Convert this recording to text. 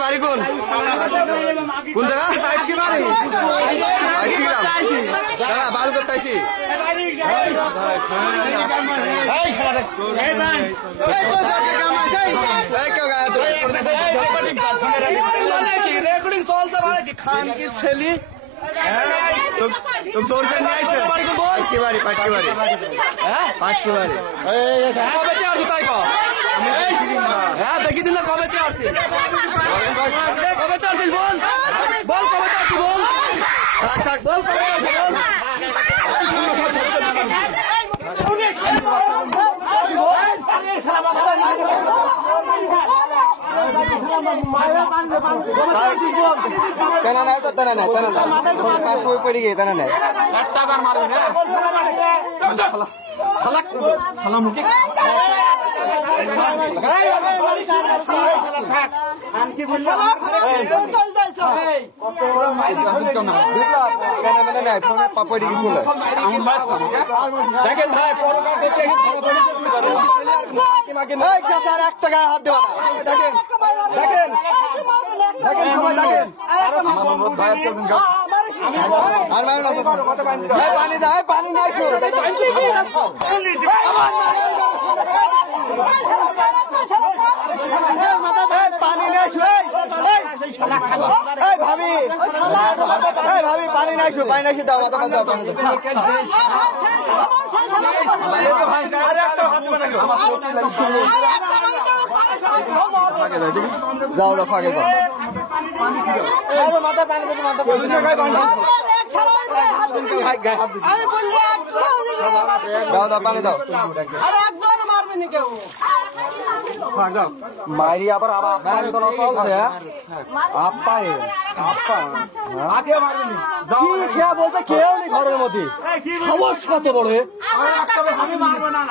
বাড়ি কোন কোন জায়গা বাল করতে আসি রেকর্ডিং চলছে ভাই খান কি ছেলে तुम जोर करने आए से पाटकी बारी हैं पाटकी बारी कबे तैयार ताई को हां देखि दिन कबे तैयार से बोल बोल कबे तैयार बोल थाक बोल तना नहीं तो तना कोई पड़ी गई तना नहीं पापड़ी की फूल দেখেন ভাই পরকার দেখে एक টাকা हाथ देवा দেখেন দেখেন দেখেন সবাই দেখেন আর মার না পানি দাও পানি নাই पानी नहीं भाभी पानी नहीं दाओ जाओ जाओ फाके दाओ पानी दाओ मायरी আবার আবার তো চলছে আপা আগে মারবেনি কি খেয়া বলতে খেয়েও নি ঘরের মধ্যে সাহস কত বড় আমি মারবো না